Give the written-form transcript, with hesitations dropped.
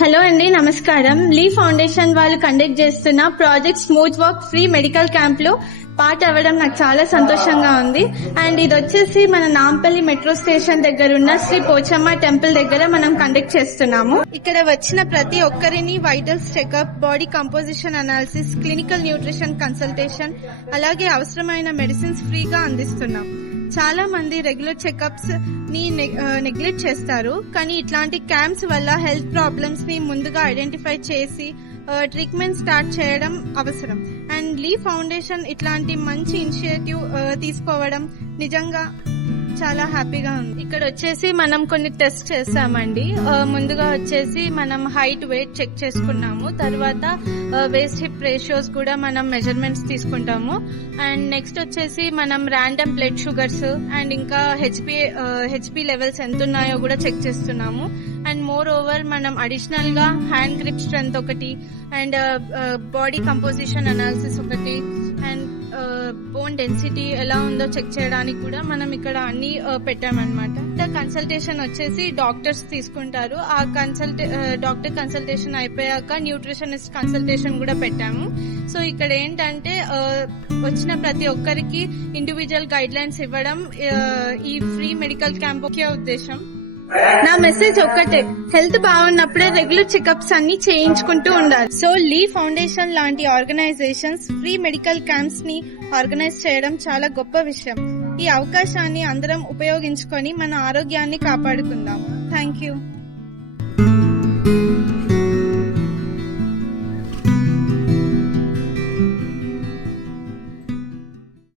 Hello అండి, నమస్కారం. లీ foundation వాళ్ళు కండక్ట్ చేస్తున్న project smooth work free medical camp లో పార్ట్ అవ్వడం నాకు చాలా సంతోషంగా ఉంది. అండ్ ఇది వచ్చేసి మన నాంపల్లి మెట్రో స్టేషన్ దగ్గర ఉన్న శ్రీ పోచమ్మ టెంపుల్ దగ్గర మనం కండక్ట్ చేస్తున్నాము. ఇక్కడ వచ్చిన ప్రతి ఒక్కరిని vitals checkup, body composition analysis, clinical nutrition consultation, అలాగే అవసరమైన మెడిసిన్స్ ఫ్రీగా అందిస్తున్నాం. చాలా మంది రెగ్యులర్ చెకప్స్ ని నెగ్లెక్ట్ చేస్తారు, కానీ ఇట్లాంటి క్యాంప్స్ వల్ల హెల్త్ ప్రాబ్లమ్స్ ని ముందుగా ఐడెంటిఫై చేసి ట్రీట్మెంట్ స్టార్ట్ చేయడం అవసరం. అండ్ లీ ఫౌండేషన్ ఇట్లాంటి మంచి ఇనిషియేటివ్ తీసుకోవడం నిజంగా చాలా హ్యాపీగా ఉంది. ఇక్కడ వచ్చేసి మనం కొన్ని టెస్ట్ చేస్తామండి. ముందుగా వచ్చేసి మనం హైట్, వెయిట్ చెక్ చేసుకున్నాము. తర్వాత వేస్ట్ హిప్ రేషియోస్ కూడా మనం మెజర్మెంట్స్ తీసుకుంటాము. అండ్ నెక్స్ట్ వచ్చేసి మనం ర్యాండమ్ బ్లడ్ షుగర్స్ అండ్ ఇంకా హెచ్పి లెవెల్స్ ఎంత ఉన్నాయో కూడా చెక్ చేస్తున్నాము. అండ్ మోర్ ఓవర్ మనం అడిషనల్ గా హ్యాండ్ గ్రిప్ స్ట్రెంత్ ఒకటి, అండ్ బాడీ కంపోజిషన్ అనాలిసిస్ ఒకటి, అండ్ బోన్ డెన్సిటీ ఎలా ఉందో చెక్ చేయడానికి కూడా మనం ఇక్కడ అన్ని పెట్టామన్నమాట. కన్సల్టేషన్ వచ్చేసి డాక్టర్స్ తీసుకుంటారు. ఆ డాక్టర్ కన్సల్టేషన్ అయిపోయాక న్యూట్రిషనిస్ట్ కన్సల్టేషన్ కూడా పెట్టాము. సో ఇక్కడ ఏంటంటే వచ్చిన ప్రతి ఒక్కరికి ఇండివిజువల్ గైడ్ లైన్స్ ఇవ్వడం ఈ ఫ్రీ మెడికల్ క్యాంప్ ముఖ్య ఉద్దేశం. నా మెసేజ్ ఒక్కటే, హెల్త్ బాగున్నప్పుడే రెగ్యులర్ చెకప్స్ అన్ని చేయించుకుంటూ ఉండాలి. సో లీ ఫౌండేషన్ లాంటి ఆర్గనైజేషన్స్ ఫ్రీ మెడికల్ క్యాంప్స్ ని ఆర్గనైజ్ చేయడం చాలా గొప్ప విషయం. ఈ అవకాశాన్ని అందరం ఉపయోగించుకొని మన ఆరోగ్యాన్ని కాపాడుకుందాం. Thank you.